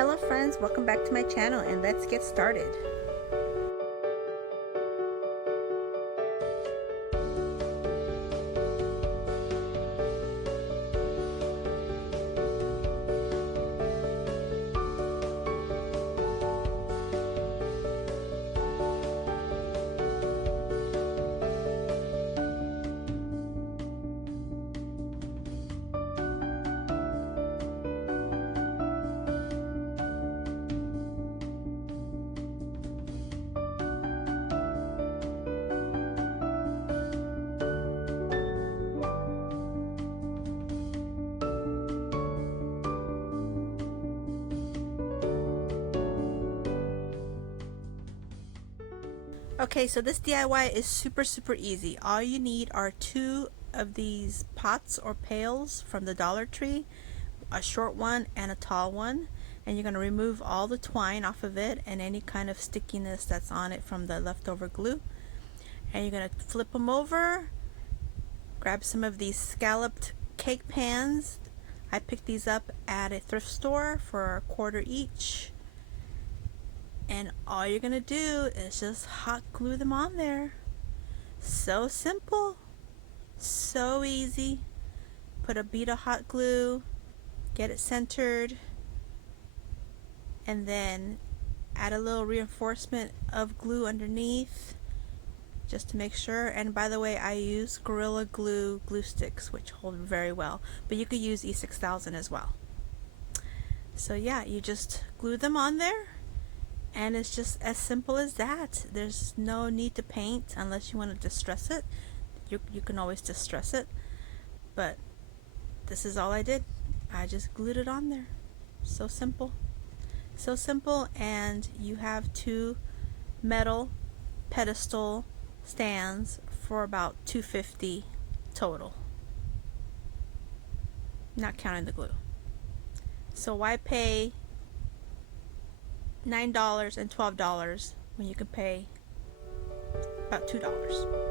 Hello friends, welcome back to my channel and let's get started. Okay, so this DIY is super easy. All you need are two of these pots or pails from the Dollar Tree, a short one and a tall one, and you're going to remove all the twine off of it and any kind of stickiness that's on it from the leftover glue. And you're going to flip them over, grab some of these scalloped cake pans. I picked these up at a thrift store for $1 each. And all you're gonna do is just hot glue them on there. So simple, so easy. Put a bead of hot glue, get it centered, and then add a little reinforcement of glue underneath just to make sure. And by the way, I use Gorilla Glue glue sticks, which hold very well, but you could use E6000 as well. So yeah, you just glue them on there. And it's just as simple as that. There's no need to paint unless you want to distress it. You can always distress it. But this is all I did. I just glued it on there. So simple. So simple, and you have two metal pedestal stands for about $2.50 total. Not counting the glue. So why pay $9 and $12 when you can pay about $2?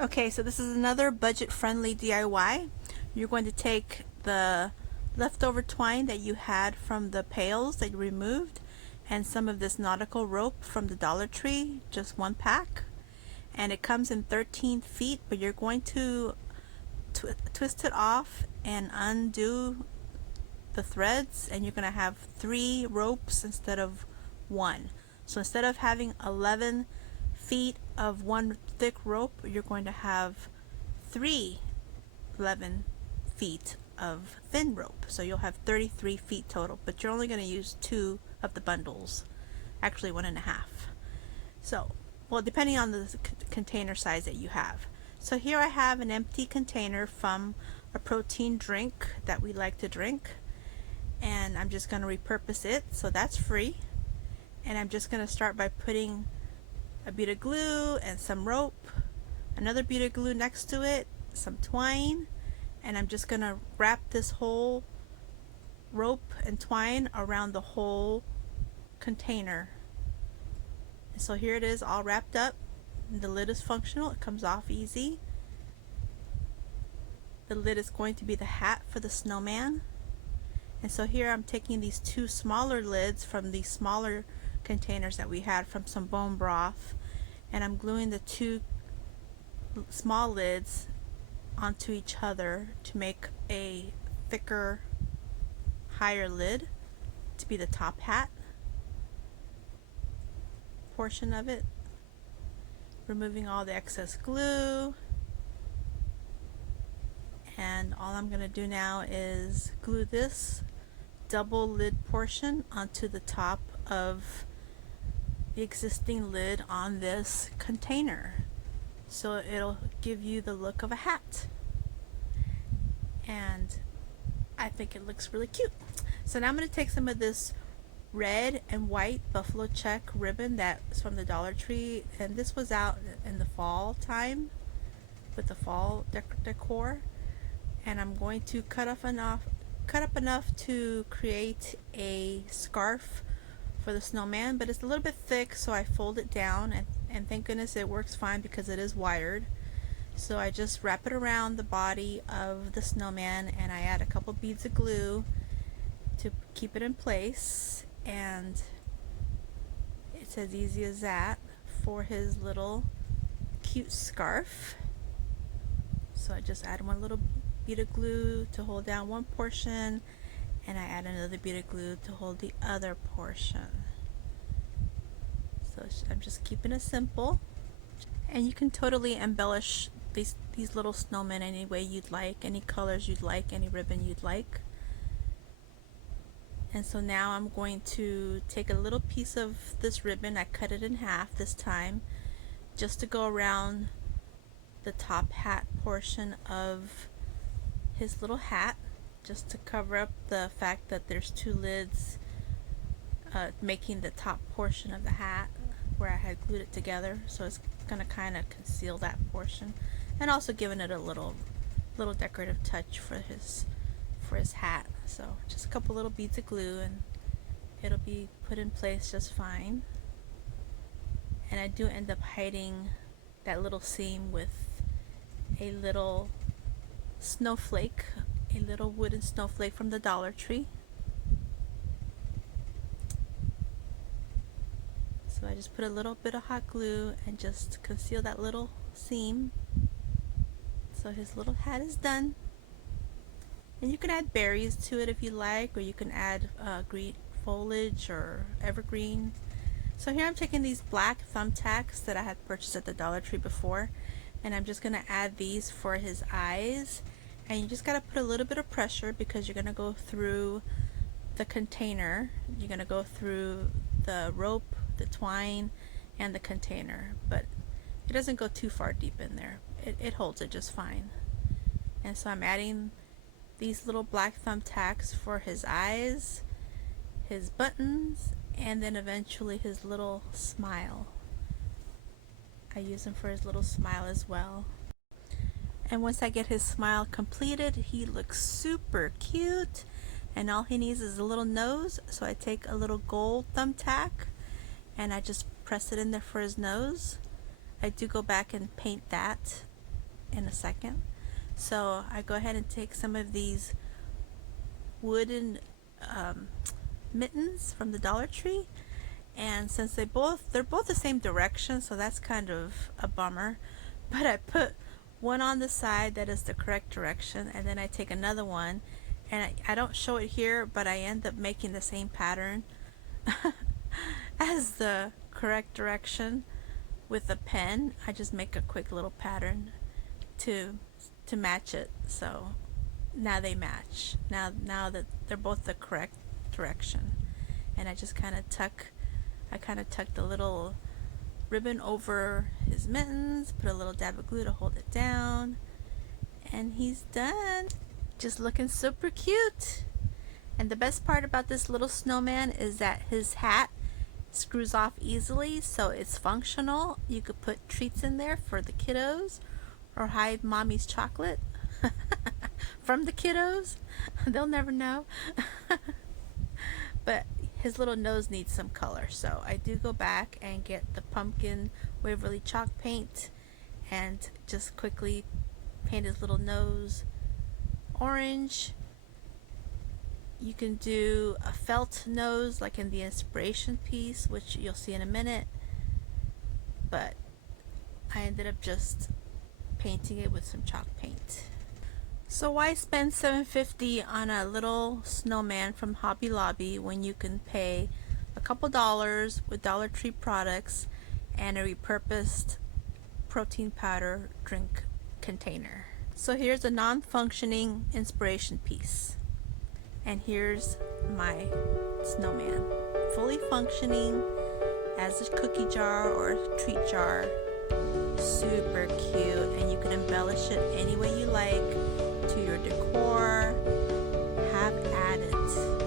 Okay, so this is another budget-friendly DIY. You're going to take the leftover twine that you had from the pails that you removed and some of this nautical rope from the Dollar Tree, just one pack. And it comes in 13 feet, but you're going to twist it off and undo the threads, and you're going to have 3 ropes instead of 1. So instead of having 11 feet of one thick rope, you're going to have 11 feet of thin rope. So you'll have 33 feet total, but you're only going to use 2 of the bundles, actually 1.5. So, well, depending on the container size that you have. So here I have an empty container from a protein drink that we like to drink, and I'm just going to repurpose it, so that's free. And I'm just going to start by putting a bead of glue and some rope, another bead of glue next to it, some twine, and I'm just gonna wrap this whole rope and twine around the whole container. And so here it is, all wrapped up. The lid is functional, it comes off easy. The lid is going to be the hat for the snowman. And so here I'm taking these two smaller lids from the smaller containers that we had from some bone broth, and I'm gluing the two small lids onto each other to make a thicker, higher lid to be the top hat portion of it. Removing all the excess glue, and all I'm going to do now is glue this double lid portion onto the top of the existing lid on this container, so it'll give you the look of a hat, and I think it looks really cute. So now I'm going to take some of this red and white buffalo check ribbon that's from the Dollar Tree, and this was out in the fall time with the fall decor, and I'm going to cut up enough to create a scarf for the snowman, but it's a little bit thick, so I fold it down, and thank goodness it works fine because it is wired. So I just wrap it around the body of the snowman, and I add a couple beads of glue to keep it in place, and it's as easy as that for his little cute scarf. So I just add one little bead of glue to hold down one portion, and I add another bead of glue to hold the other portion. So I'm just keeping it simple, and you can totally embellish these little snowmen any way you'd like, any colors you'd like, any ribbon you'd like. And so now I'm going to take a little piece of this ribbon, I cut it in half this time, just to go around the top hat portion of his little hat, just to cover up the fact that there's two lids making the top portion of the hat where I had glued it together. So it's going to kind of conceal that portion, and also giving it a little decorative touch for his hat. So just a couple little beads of glue and it'll be put in place just fine. And I do end up hiding that little seam with a little snowflake, a little wooden snowflake from the Dollar Tree. So I just put a little bit of hot glue and just conceal that little seam. So his little hat is done. And you can add berries to it if you like, or you can add green foliage or evergreen. So here I'm taking these black thumbtacks that I had purchased at the Dollar Tree before, and I'm just going to add these for his eyes. And you just got to put a little bit of pressure because you're going to go through the container. You're going to go through the rope, the twine, and the container, but it doesn't go too far deep in there. It holds it just fine. And so I'm adding these little black thumbtacks for his eyes, his buttons, and then eventually his little smile. I use them for his little smile as well. And once I get his smile completed, he looks super cute, and all he needs is a little nose. So I take a little gold thumbtack and I just press it in there for his nose. I do go back and paint that in a second. So I go ahead and take some of these wooden mittens from the Dollar Tree, and since they're both the same direction, so that's kind of a bummer, but I put one on the side that is the correct direction, and then I take another one, and I don't show it here, but I end up making the same pattern as the correct direction with a pen. I just make a quick little pattern to match it. So now they match. Now that they're both the correct direction, and I just kind of tuck the little ribbon over his mittens, put a little dab of glue to hold it down, and he's done. Just looking super cute. And the best part about this little snowman is that his hat screws off easily, so it's functional. You could put treats in there for the kiddos or hide mommy's chocolate from the kiddos. They'll never know. But his little nose needs some color, so I do go back and get the pumpkin Waverly chalk paint and just quickly paint his little nose orange. You can do a felt nose like in the inspiration piece, which you'll see in a minute, but I ended up just painting it with some chalk paint. So why spend $7.50 on a little snowman from Hobby Lobby when you can pay a couple dollars with Dollar Tree products and a repurposed protein powder drink container? So here's a non-functioning inspiration piece, and here's my snowman, fully functioning as a cookie jar or a treat jar. Super cute, and you can embellish it any way you like to your decor. Have at it.